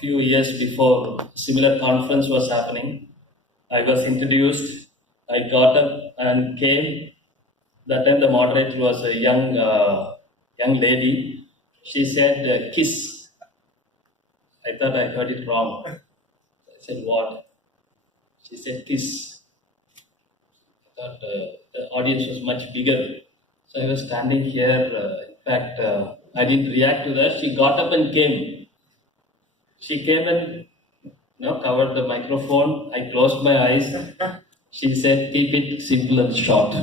few years before similar conference was happening. I was introduced. I got up and came. That time the moderator was a young lady. She said, kiss. I thought I heard it wrong. I said, what? She said, kiss. I thought the audience was much bigger. So I was standing here. In fact, I didn't react to that. She got up and came. She came and covered the microphone. I closed my eyes. She said, keep it simple and short.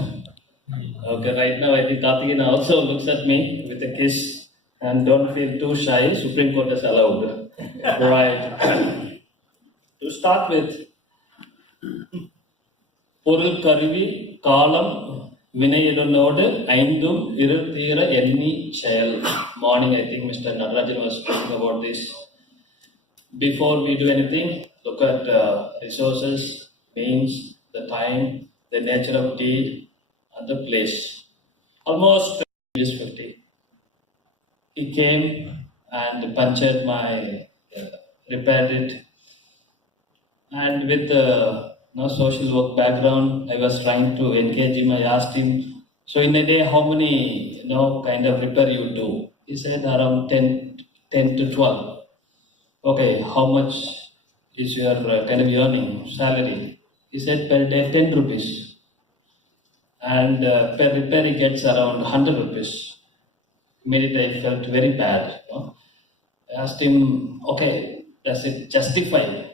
Okay, right now I think Karthikeyan also looks at me with a kiss. And don't feel too shy. Supreme Court has allowed. Right. To start with, Porul Karuvi, Kalam, Vinayadanodu, Aindum, Irutira, Enni, Chayal. Morning, I think Mr. Natarajan was speaking about this. Before we do anything, look at resources, means, the time, the nature of deed, and the place. Almost 50. He came and punctured my, repaired it. And with social work background, I was trying to engage him. I asked him, so in a day, how many kind of repair you do? He said around 10 to 12. Okay, how much is your kind of earning, salary? He said per day 10 rupees. And per repair he gets around 100 rupees. Immediately I felt very bad. I asked him, okay, does it justify?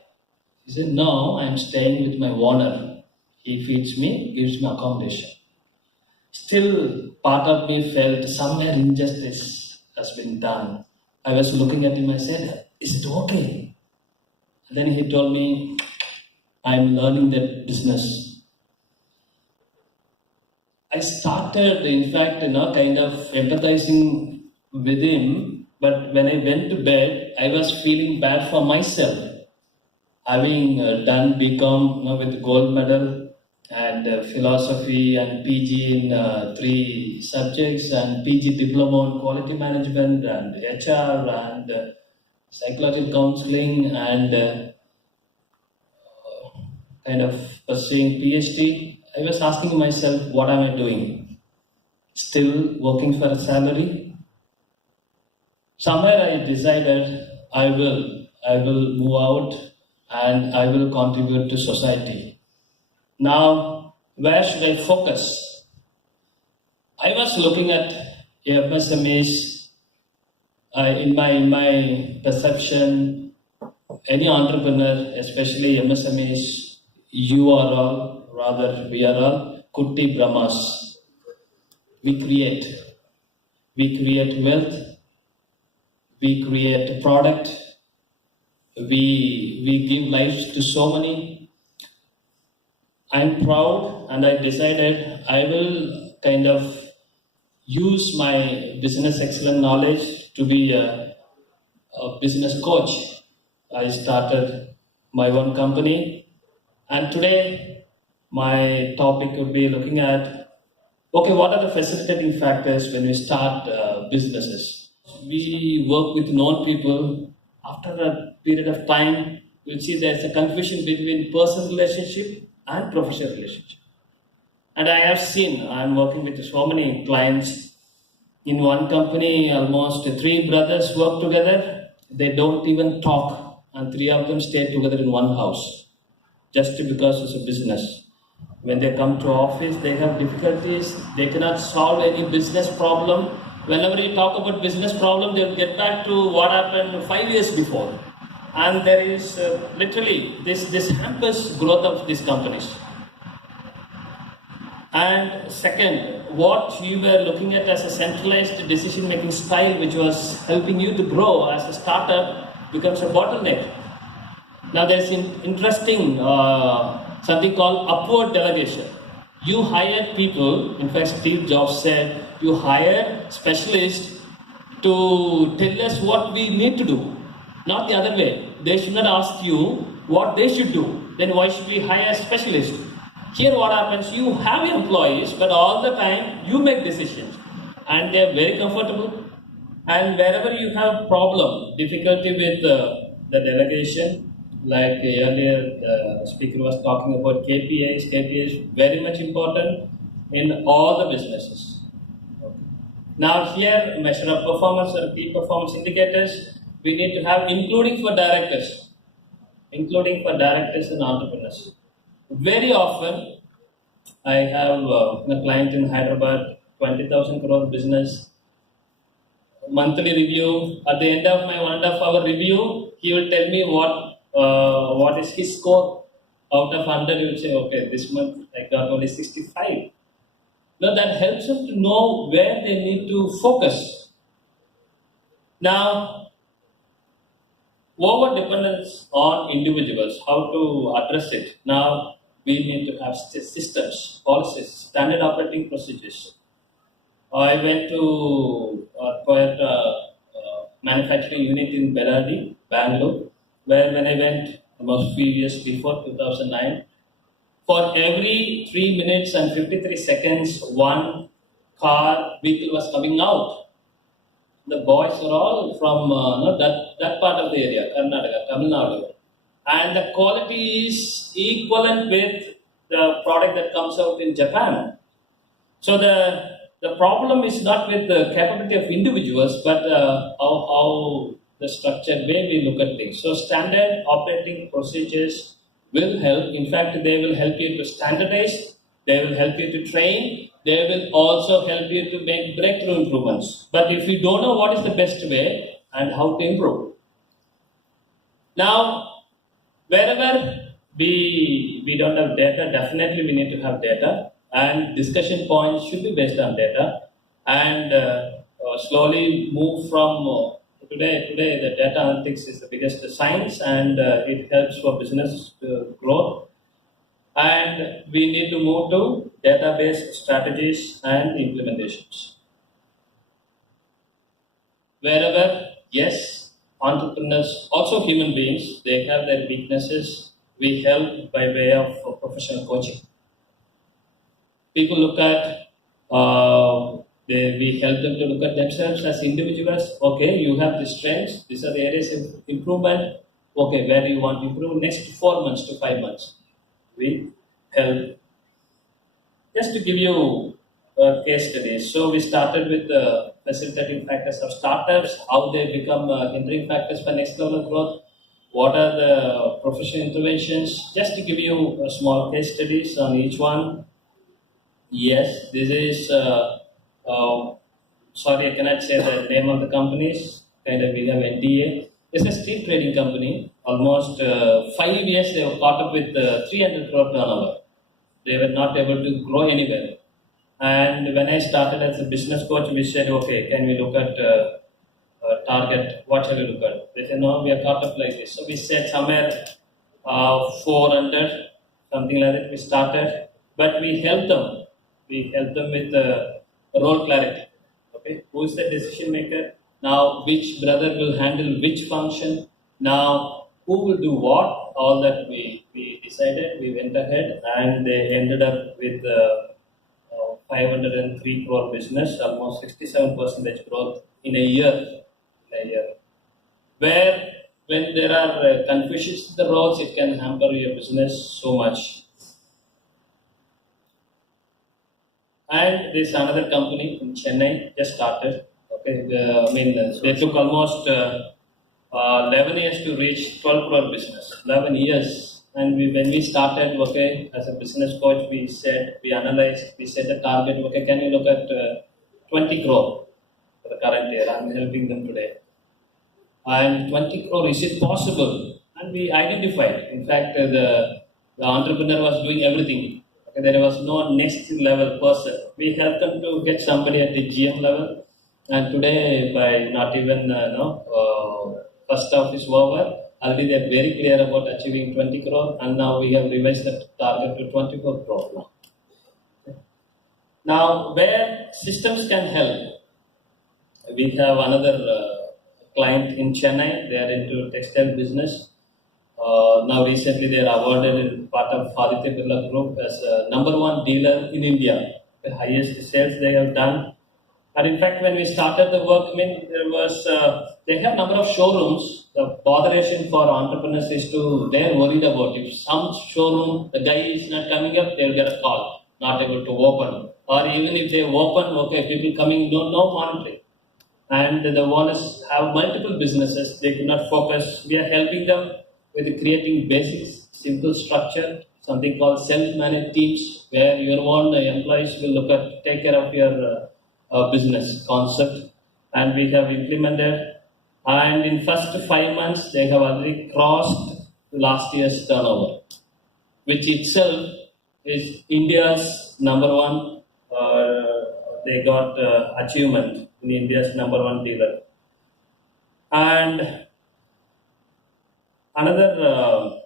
He said, no, I'm staying with my owner. He feeds me, gives me accommodation. Still, part of me felt somewhere injustice has been done. I was looking at him, I said, is it okay? And then he told me, I'm learning that business. I started, in fact, kind of empathizing with him, but when I went to bed, I was feeling bad for myself. Having done BCom with gold medal and philosophy and PG in 3 subjects and PG diploma in quality management and HR and psychological counseling and kind of pursuing PhD, I was asking myself, what am I doing? Still working for a salary? Somewhere I decided I will move out and I will contribute to society. Now, where should I focus? I was looking at MSMEs. In my perception, any entrepreneur, especially MSMEs, we are all Kuti Brahmas. We create wealth, we create a product, we give life to so many. I'm proud and I decided I will kind of use my business excellence knowledge to be a business coach. I started my own company and today my topic would be looking at, okay, what are the facilitating factors when we start businesses? We work with known people. After a period of time, we'll see there's a confusion between personal relationship and professional relationship. And I have seen, I'm working with so many clients. In one company, almost 3 brothers work together. They don't even talk, and 3 of them stay together in one house, just because it's a business. When they come to office, they have difficulties. They cannot solve any business problem. Whenever you talk about business problem, they'll get back to what happened 5 years before. And there is literally this hampers growth of these companies. And second, what you were looking at as a centralized decision-making style, which was helping you to grow as a startup, becomes a bottleneck. Now there's an interesting something called upward delegation. You hire people, in fact Steve Jobs said, you hire specialists to tell us what we need to do, not the other way. They should not ask you what they should do. Then why should we hire specialists? Here what happens, you have employees, but all the time you make decisions. And they are very comfortable. And wherever you have problem, difficulty with the delegation, like earlier the speaker was talking about KPIs. KPIs very much important in all the businesses. Now here, measure of performance or key performance indicators, we need to have including for directors and entrepreneurs. Very often, I have a client in Hyderabad, 20,000 crore business, monthly review. At the end of my 1.5 hour review, he will tell me what is his score. Out of 100, he will say, okay, this month I got only 65. Now that helps them to know where they need to focus. Now, over dependence on individuals, how to address it. Now, we need to have systems, policies, standard operating procedures. I went to Toyota manufacturing unit in Beladi, Bangalore, where when I went almost few years before, 2009, for every 3 minutes and 53 seconds, one vehicle was coming out. The boys are all from that part of the area, Karnataka, Tamil Nadu. And the quality is equivalent with the product that comes out in Japan. So the problem is not with the capability of individuals, but how the structured way we look at things. So standard operating procedures will help. In fact, they will help you to standardize, they will help you to train, they will also help you to make breakthrough improvements. But if you don't know what is the best way and how to improve. Now, wherever we don't have data, definitely we need to have data, and discussion points should be based on data, and slowly move from today the data analytics is the biggest science, and it helps for business growth. And we need to move to database strategies and implementations. Wherever, yes, entrepreneurs, also human beings, they have their weaknesses. We help by way of professional coaching. People look at, we help them to look at themselves as individuals. Okay, you have the strengths, these are the areas of improvement. Okay, where do you want to improve? Next 4 months to 5 months. We help. Just to give you a case study. So we started with the facilitating factors of startups, how they become hindering factors for next level growth, what are the professional interventions. Just to give you a small case studies on each one. Yes, this is, sorry I cannot say the name of the companies, kind of we have NDA. It's a steel trading company. Almost 5 years they were caught up with 300 crore turnover. They were not able to grow anywhere. And when I started as a business coach, we said, okay, can we look at target? What shall we look at? They said, no, we are caught up like this. So we said somewhere 400, something like that. We started, but we helped them. We helped them with role clarity. Okay, who is the decision maker? Now, which brother will handle which function? Now, who will do what? All that we decided, we went ahead, and they ended up with 503 crore business, almost 67% growth in a year. Where when there are confusions in the roles, it can hamper your business so much. And there's another company in Chennai, just started. Okay, they took almost 11 years to reach 12 crore business. 11 years. And when we started, okay, as a business coach, we analyzed, we set a target. Okay, can you look at 20 crore for the current year? I'm helping them today. And 20 crore, is it possible? And we identified. In fact, the entrepreneur was doing everything. Okay, there was no next level person. We helped them to get somebody at the GM level. And today, by not even first half is over, already they are very clear about achieving 20 crore, and now we have revised the target to 24 crore now. Okay. Now, where systems can help, we have another client in Chennai. They are into textile business. Now, recently they are awarded part of Aditya Birla Group as #1 dealer in India. The highest sales they have done. And in fact, when we started the work, they have number of showrooms. the botheration for entrepreneurs is they're worried about if some showroom, the guy is not coming up, they'll get a call, not able to open. Or even if they open, okay, people coming, no monitoring. And the owners have multiple businesses, they could not focus. We are helping them with creating basics, simple structure, something called self-managed teams, where your own employees will take care of your business concept. And we have implemented, and in first 5 months, they have already crossed last year's turnover, which itself is India's number one. They got achievement in India's number one dealer. And another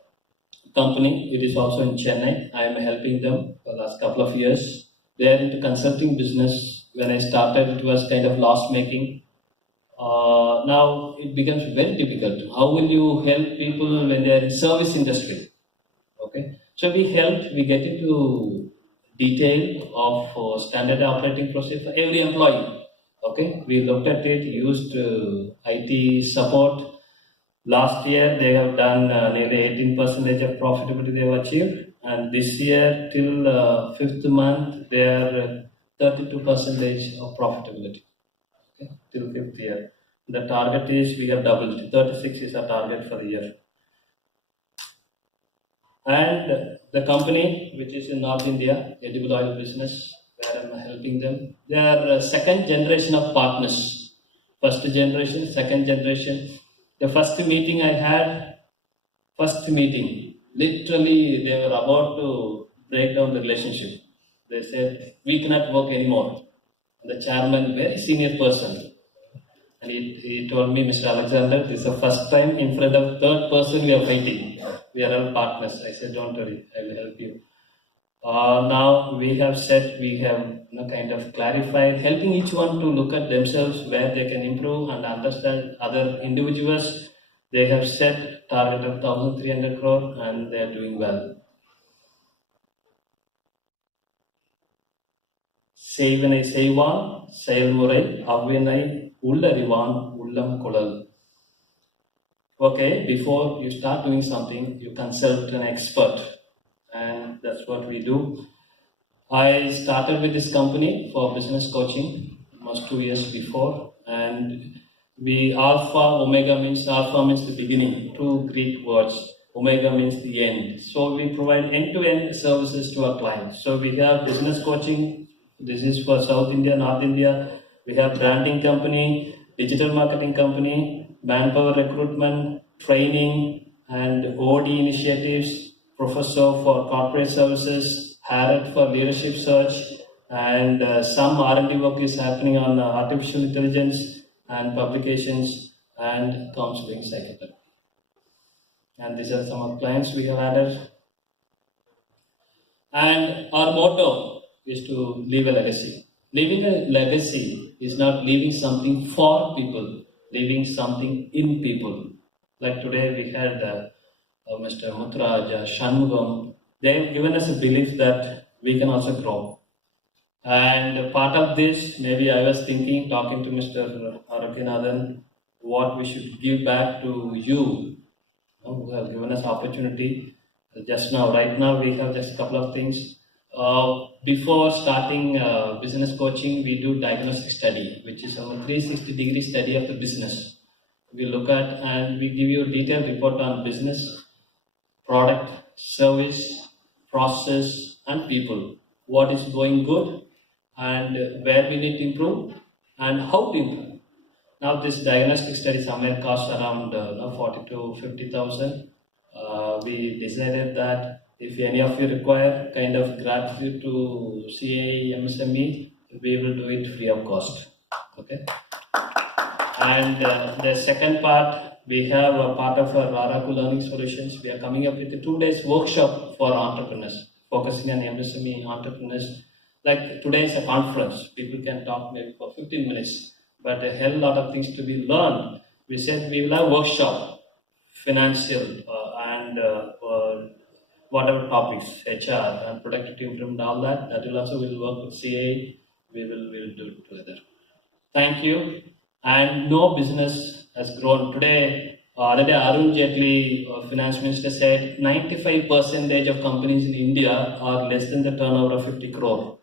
company, it is also in Chennai. I am helping them for the last couple of years. They are into consulting business. When I started, it was kind of loss making. Now it becomes very difficult. How will you help people when they are in service industry? Okay, so we get into detail of standard operating procedure for every employee. Okay, we looked at it, used IT support. Last year they have done nearly 18% of profitability they have achieved, and this year till fifth month they are 32% of profitability. Okay, till fifth year. The target is we have doubled. 36 is our target for the year. And the company, which is in North India, edible oil business, where I'm helping them, they are second generation of partners. First generation, second generation. The first meeting I had, literally they were about to break down the relationship. They said, we cannot work anymore. The chairman, very senior person, and he told me, Mr. Alexander, this is the first time in front of third person we are fighting. We are all partners. I said, don't worry, I will help you. Now we have kind of clarified, helping each one to look at themselves where they can improve and understand other individuals. They have set target of 1,300 crore and they are doing well. Seyvane Seyvan, செயல்முறை Avvinai Ullarivan Ullam Kolal. Okay, before you start doing something, you consult an expert, and that's what we do. I started with this company for business coaching almost 2 years before, and alpha means the beginning, two Greek words. Omega means the end. So we provide end-to-end services to our clients. So we have business coaching. This is for South India, North India. We have branding company, digital marketing company, manpower recruitment, training, and OD initiatives, professor for corporate services, Harriet for leadership search, and some R&D work is happening on artificial intelligence and publications and counseling psychotherapy. And these are some of the clients we have added. And our motto is to leave a legacy. Leaving a legacy is not leaving something for people, leaving something in people. Like today we had Mr. Mutraj, Shanmugam. They have given us a belief that we can also grow. And part of this, maybe I was thinking, talking to Mr. Arakinathan, what we should give back to you who have given us opportunity. Just now, right now, we have just a couple of things. Before starting business coaching, we do diagnostic study, which is a 360-degree study of the business. We look at and we give you a detailed report on business, product, service, process, and people. What is going good and where we need to improve and how to improve. Now, this diagnostic study somewhere costs around 40 to 50,000. We decided that if any of you require kind of gratitude to CA MSME, we will do it free of cost. Okay. And the second part, we have a part of our Raraku Learning Solutions. We are coming up with a 2 days workshop for entrepreneurs, focusing on MSME entrepreneurs. Like today is a conference, people can talk maybe for 15 minutes, but a hell lot of things to be learned. We said we will have workshop, financial and whatever topics, HR and productivity improvement, all that. That will also will work with CA. We will do it together. Thank you. And no business has grown. Today, Already Arun Jaitley, Finance Minister, said 95% of companies in India are less than the turnover of 50 crore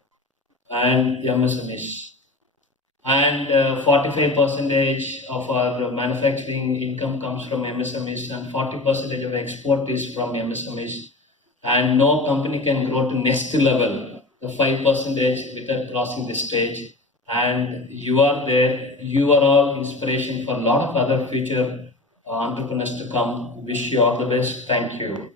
and MSMEs. And 45% of our manufacturing income comes from MSMEs, and 40% of export is from MSMEs. And no company can grow to next level, the 5% without crossing this stage. And you are there, you are all inspiration for a lot of other future entrepreneurs to come. Wish you all the best. Thank you.